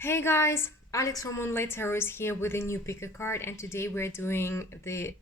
Hey guys, Alex from Moonlight Tarot is here with a new pick a card, and today we're doing the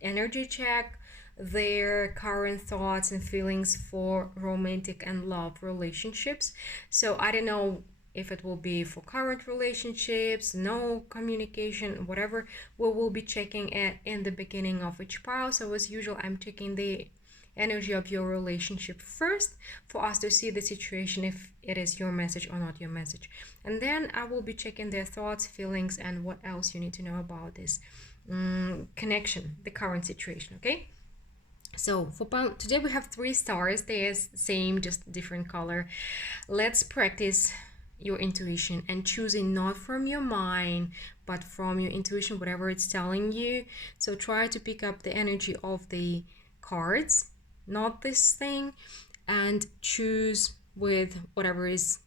energy check, their current thoughts and feelings for romantic and love relationships. So I don't know if it will be for current relationships, no communication, whatever. We will be checking it in the beginning of each pile. So as usual, I'm checking the energy of your relationship first for us to see the situation, if it is your message or not your message, and then I will be checking their thoughts, feelings, and what else you need to know about this connection, the current situation. Okay, so for today we have 3 stars. They're same, just different color. Let's practice your intuition and choosing not from your mind but from your intuition, whatever it's telling you. So try to pick up the energy of the cards, not this thing, and choose with whatever is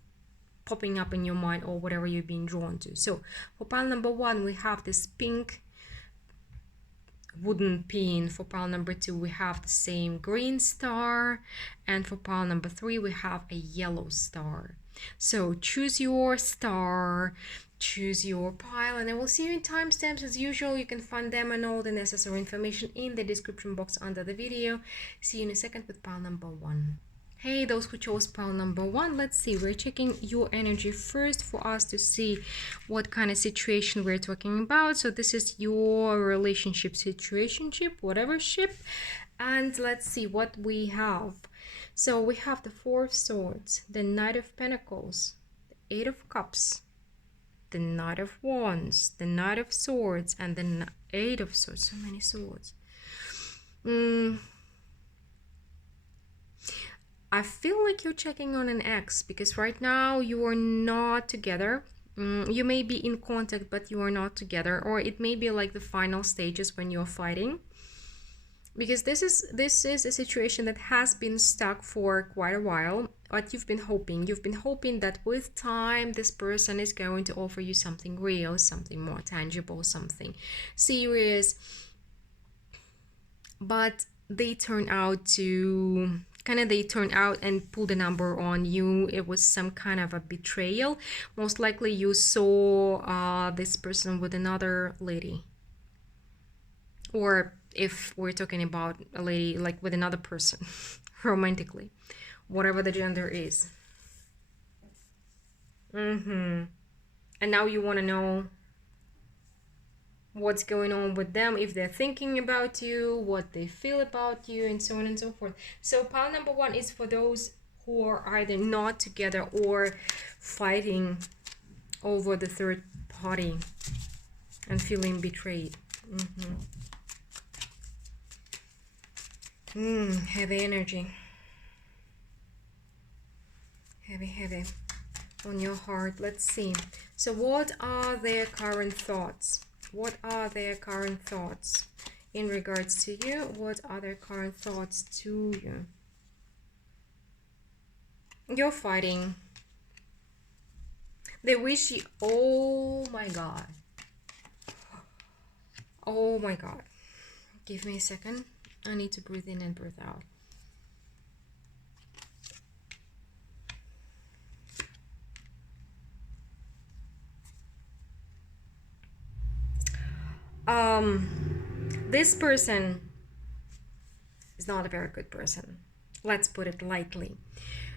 popping up in your mind or whatever you're being drawn to. So for pile number 1 we have this pink wooden pin. For pile number 2 we have the same green star, and for pile number 3 we have a yellow star. So choose your star, choose your pile, and I will see you in timestamps as usual. You can find them and all the necessary information in the description box under the video. See you in a second with pile number 1. Hey, those who chose pile number 1, let's see. We're checking your energy first for us to see what kind of situation we're talking about. So this is your relationship, situationship, whatever ship. And let's see what we have. So we have the 4 of Swords, the Knight of Pentacles, the 8 of Cups, the Knight of Wands, the Knight of Swords, and the 8 of Swords. So many swords. I feel like you're checking on an ex, because right now you are not together. You may be in contact, but you are not together, or it may be like the final stages when you're fighting, because this is a situation that has been stuck for quite a while. But you've been hoping that with time this person is going to offer you something real, something more tangible, something serious, but they turn out and pulled a number on you. It was some kind of a betrayal. Most likely you saw this person with another lady, or if we're talking about a lady, like with another person romantically, whatever the gender is. And now you want to know what's going on with them, if they're thinking about you, what they feel about you, and so on and so forth. So pile number 1 is for those who are either not together or fighting over the third party and feeling betrayed. Heavy energy, heavy on your heart. Let's see. So what are their current thoughts? What are their current thoughts in regards to you? What are their current thoughts to you? You're fighting. They wish you... Oh my God. Oh my God. Give me a second. I need to breathe in and breathe out. This person is not a very good person. Let's put it lightly.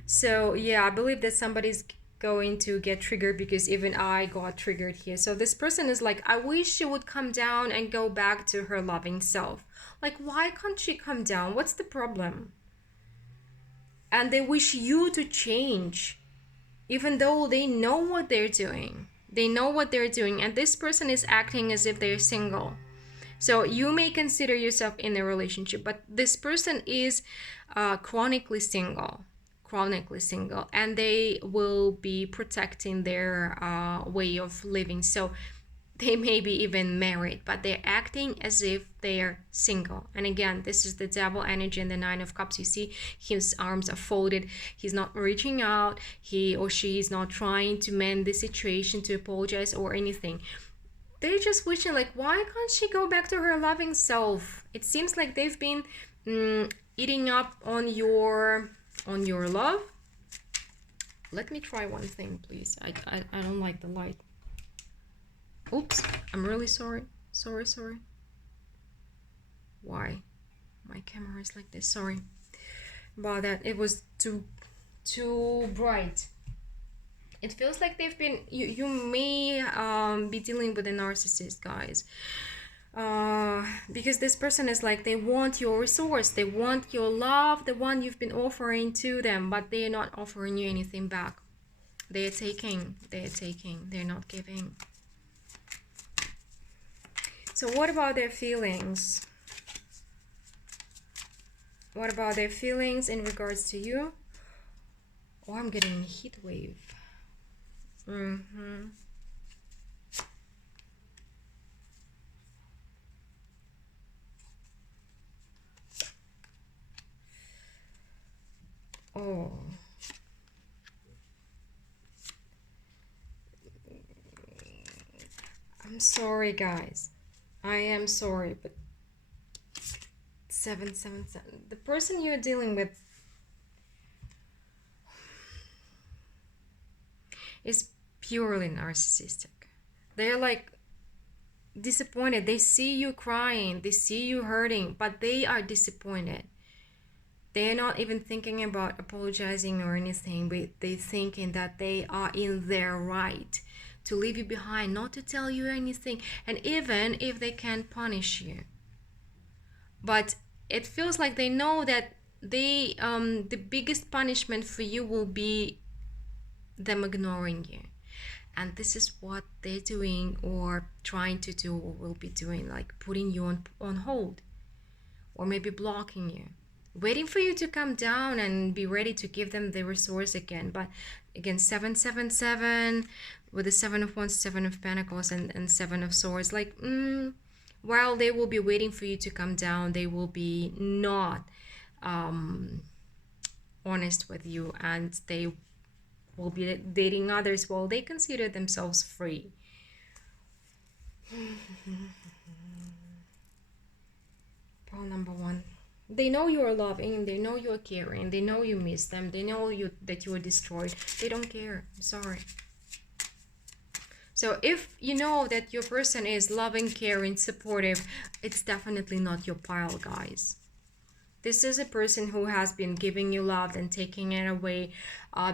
So yeah, I believe that somebody's going to get triggered, because even I got triggered here. So this person is like, I wish she would come down and go back to her loving self. Like, why can't she come down? What's the problem? And they wish you to change, even though they know what they're doing. They know what they're doing, and this person is acting as if they're single. So you may consider yourself in a relationship, but this person is chronically single, and they will be protecting their way of living. So they may be even married, but they're acting as if they're single. And again, this is the devil energy and the 9 of Cups. You see his arms are folded. He's not reaching out. He or she is not trying to mend the situation, to apologize or anything. They're just wishing, like, why can't she go back to her loving self? It seems like they've been eating up on your love, Let me try one thing, please. I don't like the light. Oops, I'm really sorry. Sorry. Why? My camera is like this. Sorry about that. It was too bright. It feels like they've been, you may be dealing with a narcissist, guys. Because this person is like, they want your resource, they want your love, the one you've been offering to them, but they're not offering you anything back. They're taking, they're not giving. So what about their feelings? What about their feelings in regards to you? Oh, I'm getting a heat wave. Oh. I'm sorry, guys. I am sorry, but 777. The person you're dealing with is purely narcissistic. They're like disappointed. They see you crying, they see you hurting, but they are disappointed. They're not even thinking about apologizing or anything, but they're thinking that they are in their right to leave you behind, not to tell you anything, and even if they can punish you. But it feels like they know that they the biggest punishment for you will be them ignoring you. And this is what they're doing or trying to do or will be doing, like putting you on hold or maybe blocking you, waiting for you to come down and be ready to give them the resource again. But again, 777 with the 7 of Wands, 7 of Pentacles, and 7 of Swords, like while they will be waiting for you to come down, they will be not honest with you, and they will be dating others while they consider themselves free. Pile number 1. They know you're loving, they know you're caring, they know you miss them, they know that you are destroyed. They don't care. I'm sorry. So if you know that your person is loving, caring, supportive, it's definitely not your pile, guys. This is a person who has been giving you love and taking it away,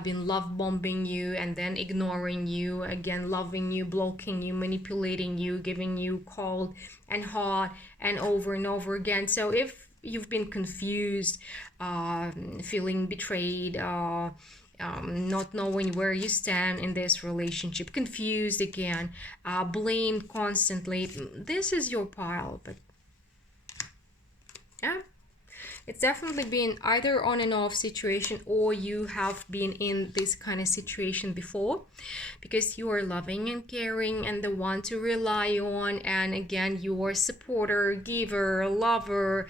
been love bombing you and then ignoring you, again loving you, blocking you, manipulating you, giving you cold and hot and over again. So if you've been confused, feeling betrayed, not knowing where you stand in this relationship, confused again, blamed constantly, this is your pile. But yeah, it's definitely been either on and off situation, or you have been in this kind of situation before, because you are loving and caring and the one to rely on, and again you are supporter, giver, lover,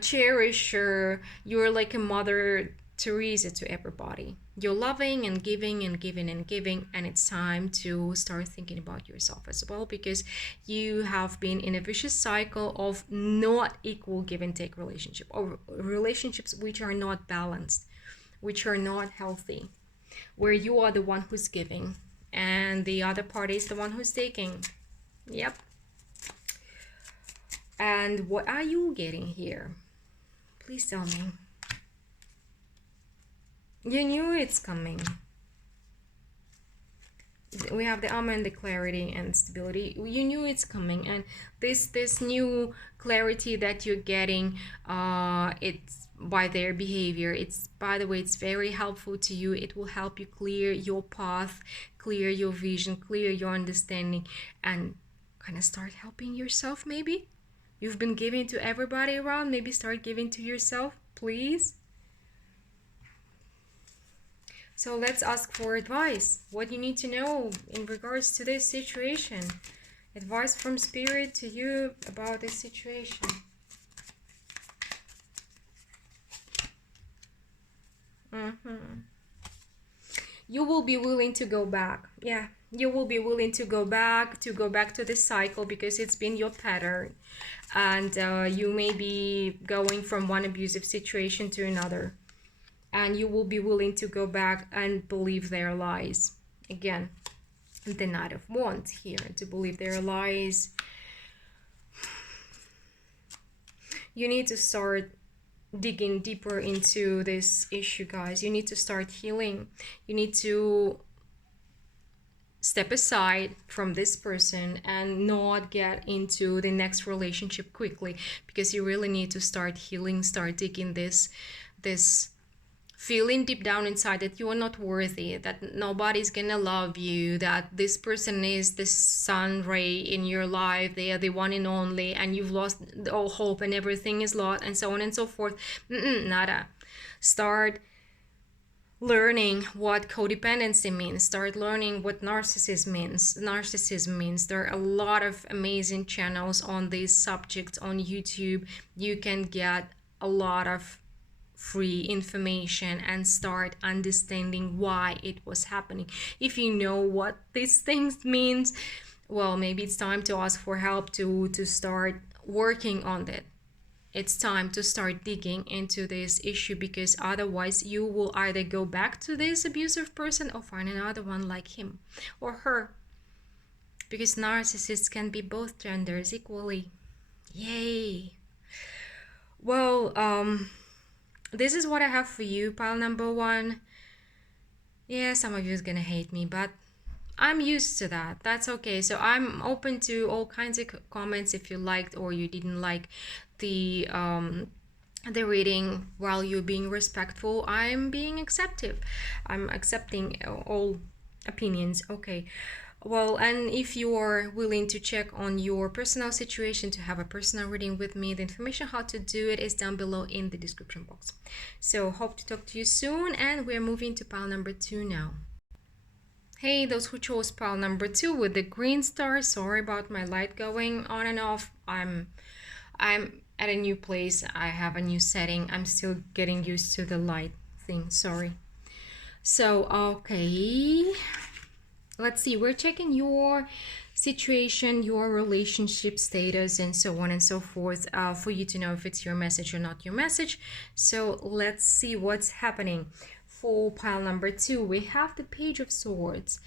cherisher. You're like a Mother Teresa to everybody. You're loving and giving and giving and giving, and it's time to start thinking about yourself as well, because you have been in a vicious cycle of not equal give and take relationship, or relationships which are not balanced, which are not healthy, where you are the one who's giving and the other party is the one who's taking. Yep. And what are you getting here? Please tell me. You knew it's coming. We have the Armor and the clarity and stability. You knew it's coming, and this new clarity that you're getting, it's by their behavior. It's, by the way, it's very helpful to you. It will help you clear your path, clear your vision, clear your understanding, and kind of start helping yourself. Maybe you've been giving to everybody around, maybe start giving to yourself, please. So let's ask for advice. What you need to know in regards to this situation. Advice from Spirit to you about this situation. You will be willing to go back. Yeah, you will be willing to go back to this cycle, because it's been your pattern. And you may be going from one abusive situation to another. and you will be willing to go back and believe their lies. Again, the Knight of Wands here, to believe their lies. You need to start digging deeper into this issue, guys. You need to start healing. You need to step aside from this person and not get into the next relationship quickly, because you really need to start healing, start digging this feeling deep down inside that you are not worthy, that nobody's gonna love you, that this person is the sun ray in your life, they are the one and only, and you've lost all hope and everything is lost, and so on and so forth. Nada. Start learning what codependency means. Start learning what narcissism means. There are a lot of amazing channels on these subjects on YouTube. You can get a lot of free information and start understanding why it was happening. If you know what these things means, well, maybe it's time to ask for help to start working on it. It's time to start digging into this issue, because otherwise you will either go back to this abusive person or find another one like him or her, because narcissists can be both genders equally. Yay. Well, this is what I have for you, pile number one. Yeah, some of you is gonna hate me, but I'm used to that. That's okay. So I'm open to all kinds of comments if you liked or you didn't like the reading. While you're being respectful, I'm being acceptive. I'm accepting all opinions. Okay. Well, and if you are willing to check on your personal situation, to have a personal reading with me, the information how to do it is down below in the description box. So hope to talk to you soon, and we're moving to pile number two now. Hey, those who chose pile number two with the green star, sorry about my light going on and off. I'm at a new place. I have a new setting. I'm still getting used to the light thing. Sorry. So, okay. Let's see. We're checking your situation, your relationship status, and so on and so forth, for you to know if it's your message or not your message. So let's see what's happening. For pile number two, we have the Page of Swords,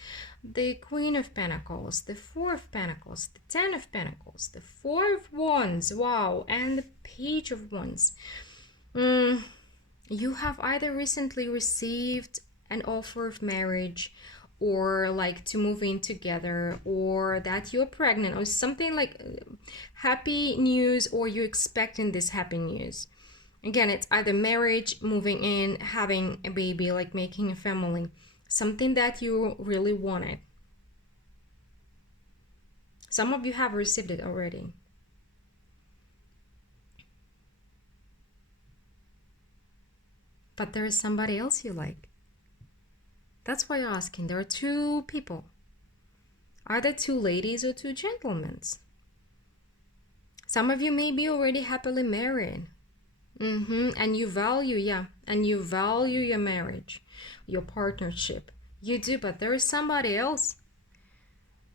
the Queen of Pentacles, the Four of Pentacles, the Ten of Pentacles, the Four of Wands, wow, and the Page of Wands. You have either recently received an offer of marriage, or like to move in together, or that you're pregnant, or something like happy news, or you're expecting this happy news. Again, it's either marriage, moving in, having a baby, like making a family, something that you really wanted. Some of you have received it already. But there is somebody else you like. That's why you're asking. There are two people. Are there two ladies or two gentlemen? Some of you may be already happily married. And you value, and you value your marriage, your partnership. You do, but there is somebody else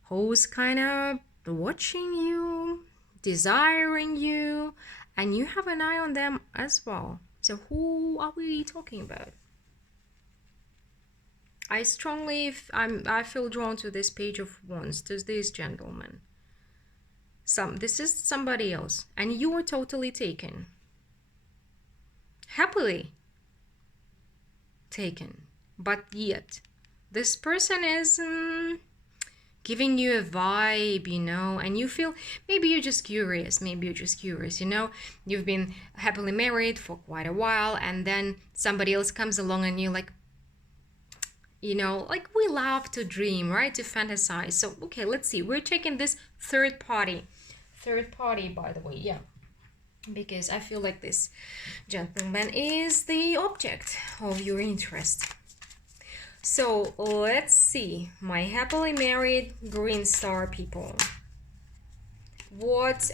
who's kind of watching you, desiring you, and you have an eye on them as well. So who are we talking about? I feel drawn to this Page of Wands, to this gentleman. This is somebody else, and you are totally taken. Happily taken, but yet this person is giving you a vibe, and you feel maybe you're just curious, you've been happily married for quite a while, and then somebody else comes along and you're like, like we love to dream, right? To fantasize. So, okay, let's see. We're checking this third party, by the way, yeah. Because I feel like this gentleman is the object of your interest. So, let's see. My happily married green star people. What,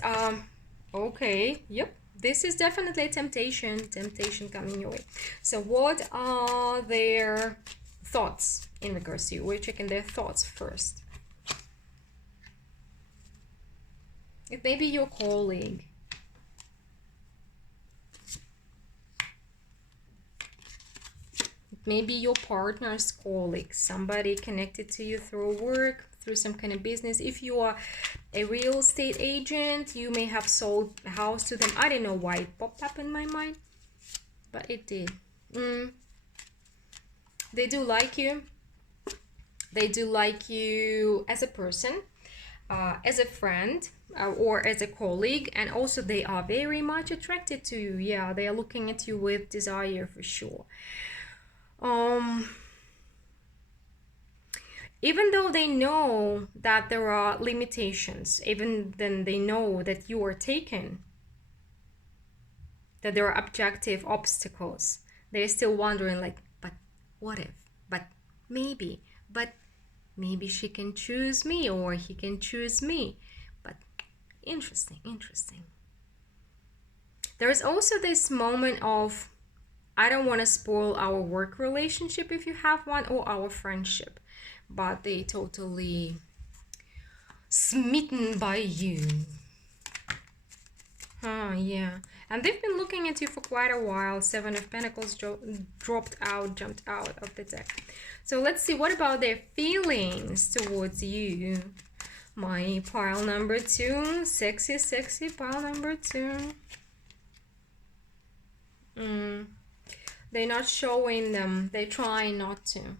okay, yep. This is definitely a temptation coming your way. So, what are their thoughts in regards to you? We're checking their thoughts first. It may be your colleague. maybe your partner's colleague, somebody connected to you through work, through some kind of business. If you are a real estate agent, you may have sold a house to them. I don't know why it popped up in my mind, but it did. They do like you. They do like you as a person, as a friend, or as a colleague, and also they are very much attracted to you. Yeah, they are looking at you with desire for sure. Even though they know that there are limitations, even then they know that you are taken, that there are objective obstacles, they're still wondering like, but what if, but maybe she can choose me, or he can choose me. But interesting. There is also this moment of, I don't want to spoil our work relationship if you have one, or our friendship, but they totally smitten by you. Yeah. And they've been looking at you for quite a while. Seven of Pentacles jumped out of the deck. So let's see, what about their feelings towards you? My pile number 2. Sexy pile number 2. They're not showing them. They try not to.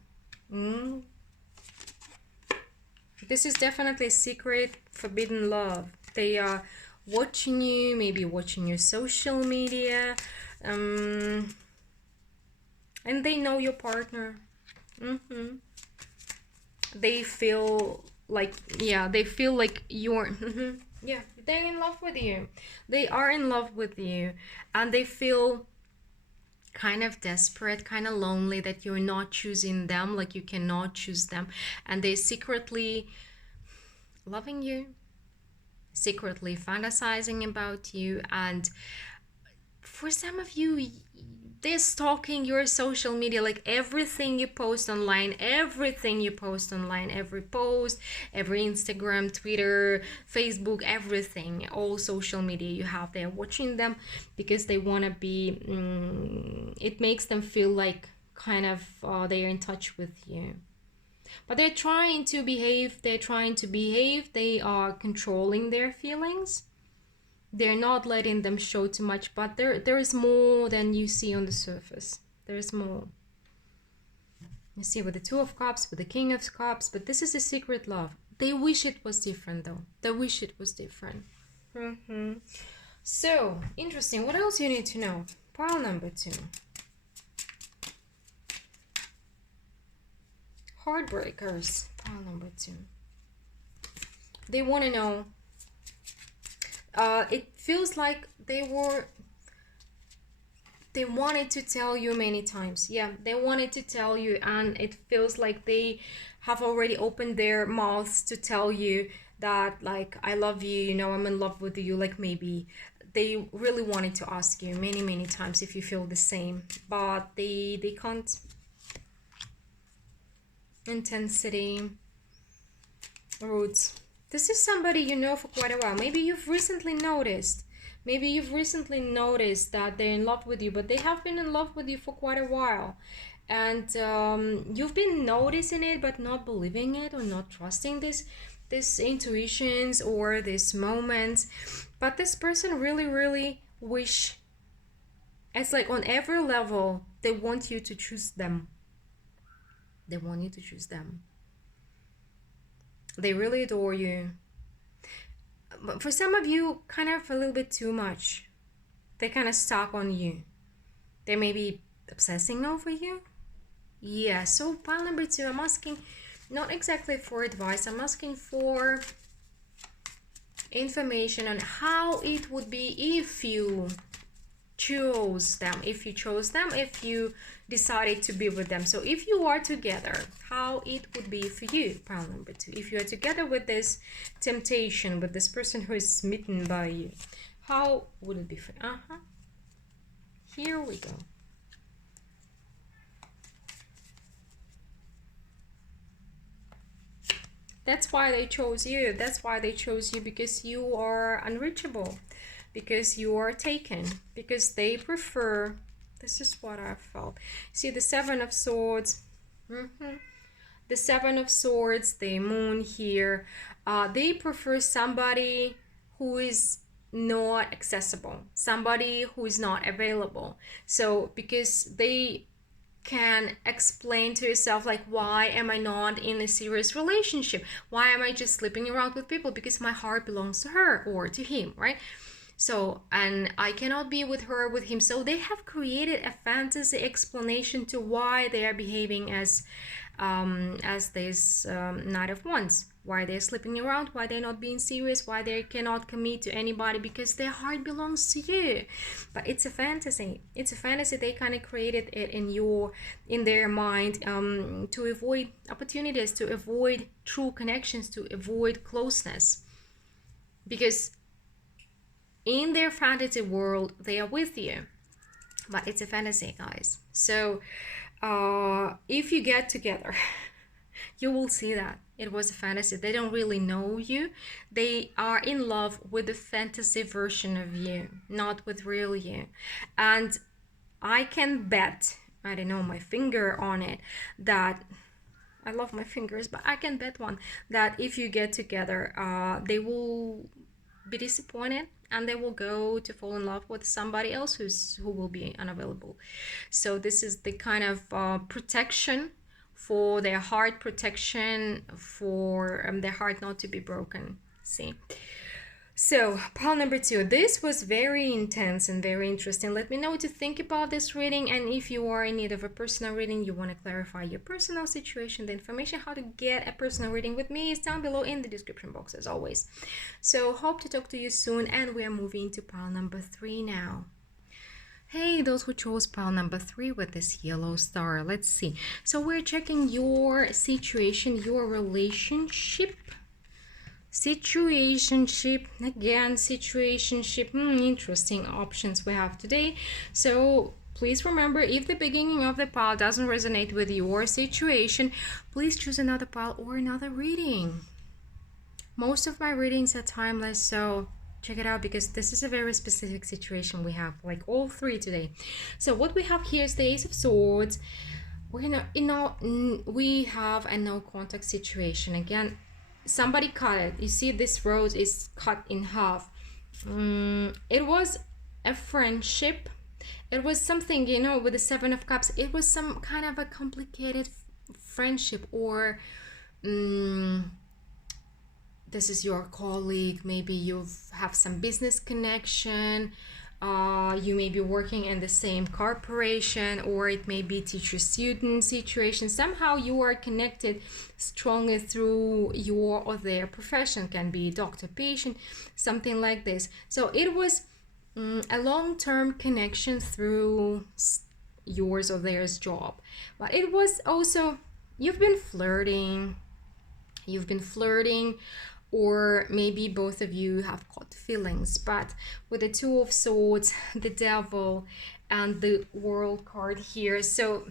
This is definitely secret, forbidden love. They are watching you, maybe watching your social media, and they know your partner. They feel like, yeah, they feel like you're, yeah, they're in love with you. They are in love with you, and they feel kind of desperate, kind of lonely that you're not choosing them, like you cannot choose them, and they're secretly loving you, secretly fantasizing about you. And for some of you, they're stalking your social media, like everything you post online, every post, every Instagram, Twitter, Facebook, everything, all social media you have, they're watching them because they want to be, it makes them feel like kind of they're in touch with you. But they're trying to behave, they are controlling their feelings. They're not letting them show too much, but there is more than you see on the surface. There's more. You see, with the Two of Cups, with the King of Cups, but this is a secret love. They wish it was different, though. They wish it was different. So, interesting. What else you need to know? Pile number 2. Heartbreakers. Pile number 2. They want to know. It feels like they wanted to tell you many times. Yeah, they wanted to tell you, and it feels like they have already opened their mouths to tell you that, like, I love you, you know, I'm in love with you. Like, maybe they really wanted to ask you many times if you feel the same, but they can't. Intensity, roots. This is somebody you know for quite a while. Maybe you've recently noticed that they're in love with you, but they have been in love with you for quite a while. And you've been noticing it, but not believing it, or not trusting this intuitions or these moments. But this person really wish, it's like on every level, they want you to choose them. They want you to choose them. They really adore you. But for some of you, kind of a little bit too much. They kind of stuck on you. They may be obsessing over you. Yeah, so pile number 2, I'm asking not exactly for advice. I'm asking for information on how it would be if you chose them, if you decided to be with them. So if you are together, how it would be for you, pile number 2. If you are together with this temptation, with this person who is smitten by you, how would it be for you? Here we go. That's why they chose you. Because you are unreachable, because you are taken, because they prefer This is what I felt. See the Seven of Swords. The Seven of Swords, the Moon here. They prefer somebody who is not accessible, somebody who is not available. So because they can explain to yourself, like, why am I not in a serious relationship? Why am I just sleeping around with people? Because my heart belongs to her or to him, right? So, and I cannot be with her, with him. So they have created a fantasy explanation to why they are behaving as this Knight of Wands. Why they're sleeping around, why they're not being serious, why they cannot commit to anybody, because their heart belongs to you. But it's a fantasy. It's a fantasy. They kind of created it in their mind, to avoid opportunities, to avoid true connections, to avoid closeness. Because in their fantasy world, they are with you. But it's a fantasy, guys. So if you get together, you will see that it was a fantasy. They don't really know you. They are in love with the fantasy version of you, not with real you. And I can bet, I don't know, my finger on it, that I love my fingers, but I can bet one that if you get together, they will be disappointed and they will go to fall in love with somebody else who will be unavailable. So this is the kind of protection for their heart, protection for their heart not to be broken. See. So, pile number 2. This was very intense and very interesting. Let me know what you think about this reading, and if you are in need of a personal reading, you want to clarify your personal situation, the information how to get a personal reading with me is down below in the description box as always. So, hope to talk to you soon, and we are moving to pile number 3 now. Hey, those who chose pile number 3 with this yellow star. Let's see. So, we're checking your situation, your relationship. Situationship, again, situationship. Interesting options we have today. So please remember, if the beginning of the pile doesn't resonate with your situation, please choose another pile or another reading. Most of my readings are timeless, so check it out, because this is a very specific situation we have, like all 3 today. So what we have here is the Ace of Swords. We're gonna, we have a no contact situation. Again, somebody cut it. You see, this rose is cut in half. It was a friendship. It was something, with the Seven of Cups. It was some kind of a complicated friendship, or this is your colleague. Maybe you have some business connection. You may be working in the same corporation, or it may be teacher-student situation. Somehow you are connected strongly through your or their profession. Can be doctor-patient, something like this. So it was a long-term connection through yours or theirs job. But it was also, you've been flirting, or maybe both of you have caught feelings. But with the Two of Swords, the Devil, and the World card here, so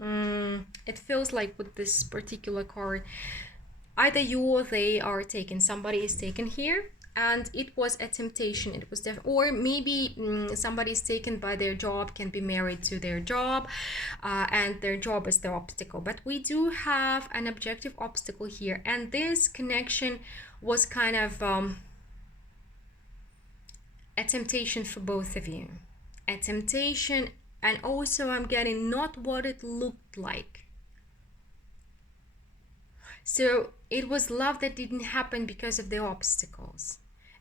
it feels like with this particular card, either you or they are taken. Somebody is taken here, and it was a temptation. It was or maybe somebody is taken by their job, can be married to their job, and their job is the obstacle. But we do have an objective obstacle here, and this connection was kind of a temptation for both of you. A temptation, and also I'm getting not what it looked like. So it was love that didn't happen because of the obstacles.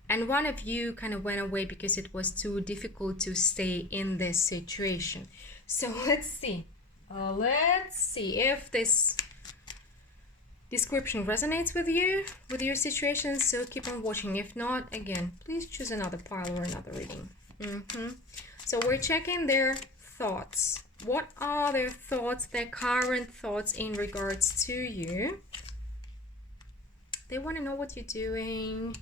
And one of you kind of went away because it was too difficult to stay in this situation. So let's see. Let's see if this description resonates with you, with your situation. So keep on watching. If not, again, please choose another pile or another reading. So we're checking their thoughts. What are their thoughts, their current thoughts in regards to you? They want to know what you're doing.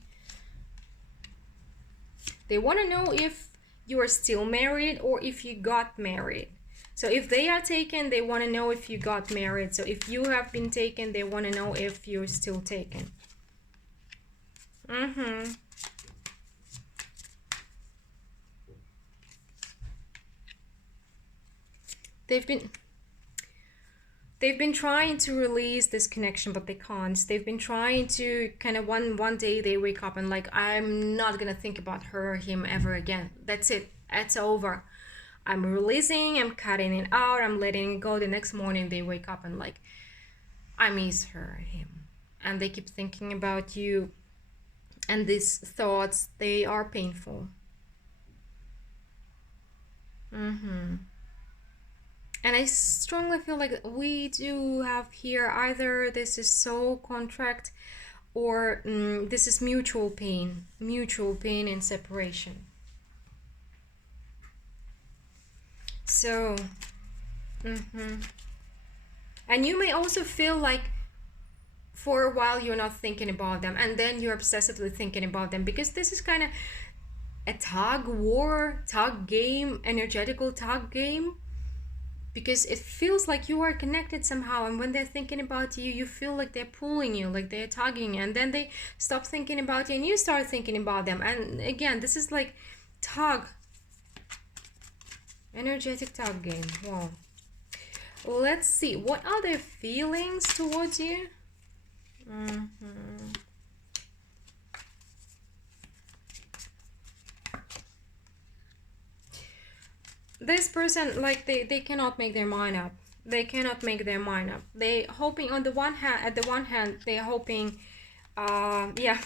They want to know if you are still married or if you got married. So if they are taken, they want to know if you got married. So if you have been taken, they want to know if you're still taken. they've been they've been trying to release this connection, but they can't. They've been trying to kind of one day they wake up and like, I'm not gonna think about her or him ever again. That's it. It's over. I'm releasing, I'm cutting it out, I'm letting it go. The next morning they wake up and like, I miss her or him. And they keep thinking about you. And these thoughts, they are painful. Mm-hmm. And I strongly feel like we do have here either this is soul contract or this is mutual pain in separation. So, and you may also feel like for a while you're not thinking about them and then you're obsessively thinking about them, because this is kind of a tug game, energetical tug game, because it feels like you are connected somehow, and when they're thinking about you, you feel like they're pulling you, like they're tugging you, and then they stop thinking about you and you start thinking about them. And again, this is like tug, energetic tug game. Wow. Let's see, what are their feelings towards you? This person, like they cannot make their mind up. They cannot make their mind up. They hoping on the one hand, at the one hand, they're hoping, yeah.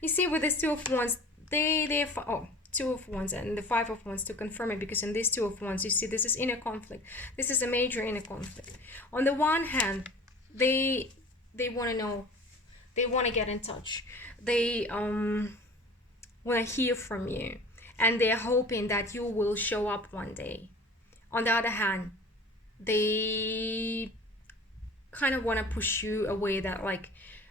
You see, with this Two of Wands, Two of Wands and the Five of Wands to confirm it, because in this Two of Wands, you see, this is inner conflict. This is a major inner conflict. On the one hand, they want to know, they want to get in touch, they want to hear from you, and they're hoping that you will show up one day. On the other hand, they kind of want to push you away, that like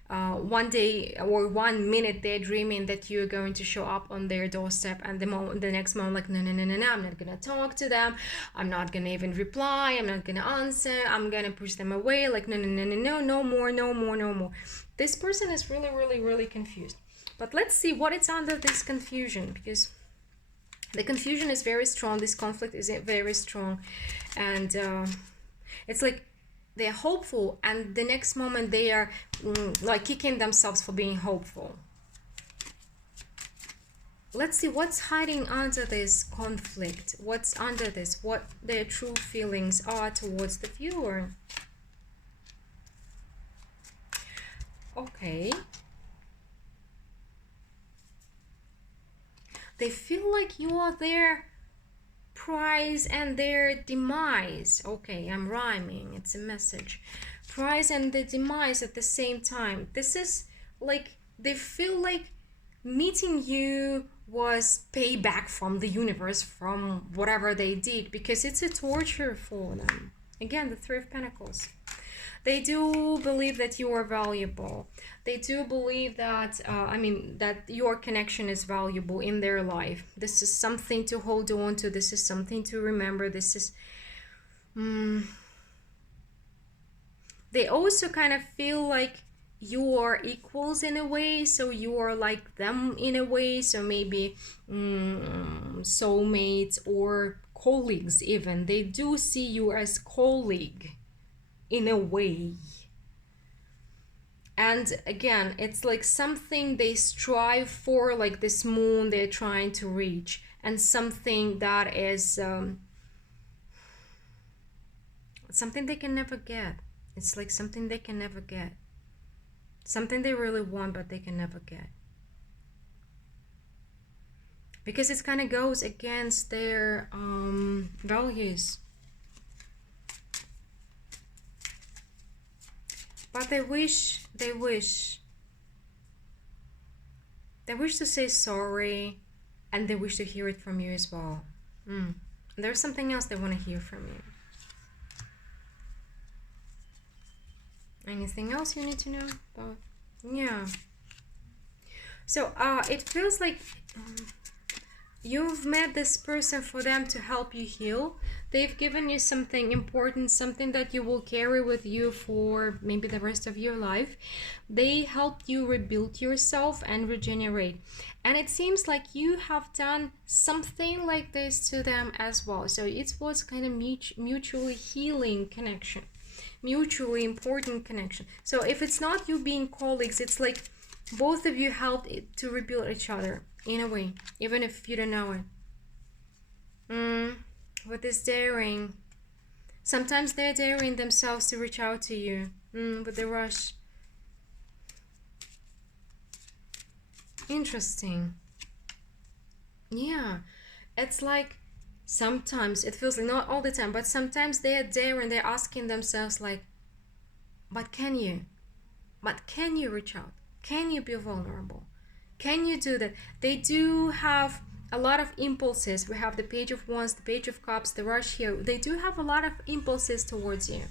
one day or 1 minute they're dreaming that you're going to show up on their doorstep, and the next moment, like, no, I'm not gonna talk to them, I'm not gonna even reply, I'm not gonna answer, I'm gonna push them away, like, no more. This person is really confused. But let's see what it's under this confusion, because the confusion is very strong, this conflict is very strong, and it's like they're hopeful, and the next moment they are like kicking themselves for being hopeful. Let's see what's hiding under this conflict, what's under this, what their true feelings are towards the viewer. Okay. They feel like you are their prize and their demise. Okay, I'm rhyming, it's a message. Prize and the demise at the same time. This is like, they feel like meeting you was payback from the universe, from whatever they did, because it's a torture for them. Again, the Three of Pentacles. They do believe that you are valuable. They do believe that, that your connection is valuable in their life. This is something to hold on to. This is something to remember. This is... They also kind of feel like you are equals in a way, so you are like them in a way, so maybe soulmates or colleagues even. They do see you as colleague in a way. And again, it's like something they strive for, like this moon they're trying to reach, and something that is something they can never get. It's like something they can never get, something they really want but they can never get, because it kind of goes against their values. But they wish to say sorry, and they wish to hear it from you as well. There's something else they want to hear from you. Anything else you need to know about? Yeah. So it feels like you've met this person for them to help you heal. They've given you something important, something that you will carry with you for maybe the rest of your life. They helped you rebuild yourself and regenerate. And it seems like you have done something like this to them as well. So it was kind of mutually healing connection, mutually important connection. So if it's not you being colleagues, it's like both of you helped to rebuild each other in a way, even if you don't know it. With this daring, sometimes they're daring themselves to reach out to you. With the rush. Interesting. Yeah, it's like sometimes it feels like, not all the time, but sometimes they're daring, they're asking themselves like, but can you? But can you reach out? Can you be vulnerable? Can you do that? They do have a lot of impulses. We have the Page of Wands, the Page of Cups, the Rush here. They do have a lot of impulses towards you.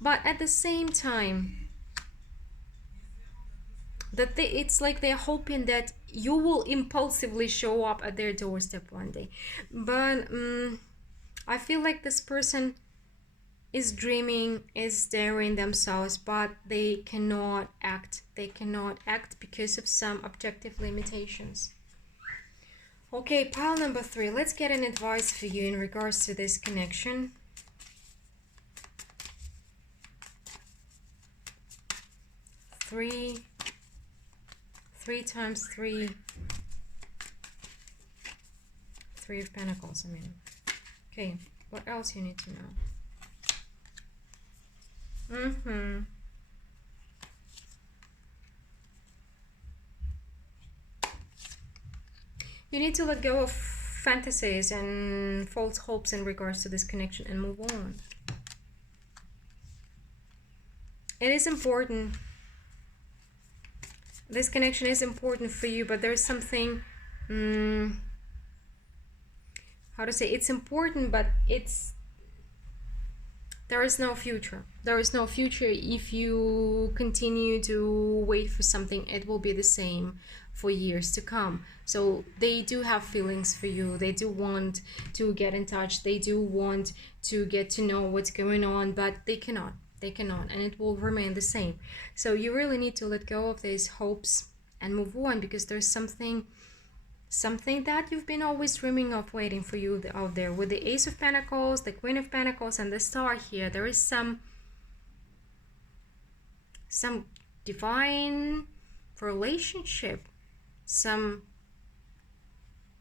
But at the same time, it's like they're hoping that you will impulsively show up at their doorstep one day. But I feel like this person is dreaming, is daring themselves, but they cannot act. They cannot act because of some objective limitations. Okay, pile number 3. Let's get an advice for you in regards to this connection. 3 times 3. 3 of Pentacles, I mean. Okay, what else you need to know? You need to let go of fantasies and false hopes in regards to this connection and move on. It is important. This connection is important for you, but there's something, how to say, it's important, but there is no future. There is no future if you continue to wait for something. It will be the same for years to come. So they do have feelings for you. They do want to get in touch. They do want to get to know what's going on, but they cannot. They cannot, and it will remain the same. So you really need to let go of these hopes and move on, because there's something that you've been always dreaming of waiting for you out there. With the Ace of Pentacles, the Queen of Pentacles, and the Star here, there is some divine relationship, some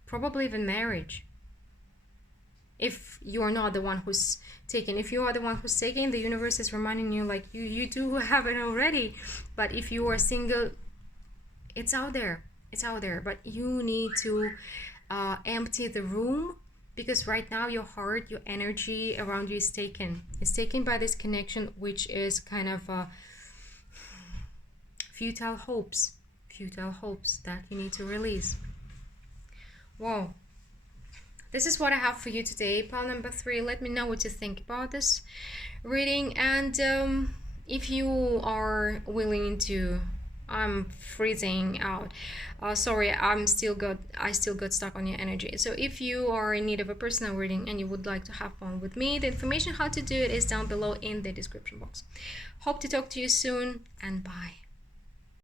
probably even marriage. If you are not the one who's taken. If you are the one who's taking, the universe is reminding you like you do have it already. But if you are single, it's out there. It's out there. But you need to empty the room, because right now your heart, your energy around you is taken. It's taken by this connection, which is kind of futile hopes that you need to release. Wow. This is what I have for you today, pile number 3. Let me know what you think about this reading, and if you are willing to, I'm freezing out. Sorry, I still got stuck on your energy. So if you are in need of a personal reading and you would like to have one with me, the information how to do it is down below in the description box. Hope to talk to you soon, and bye.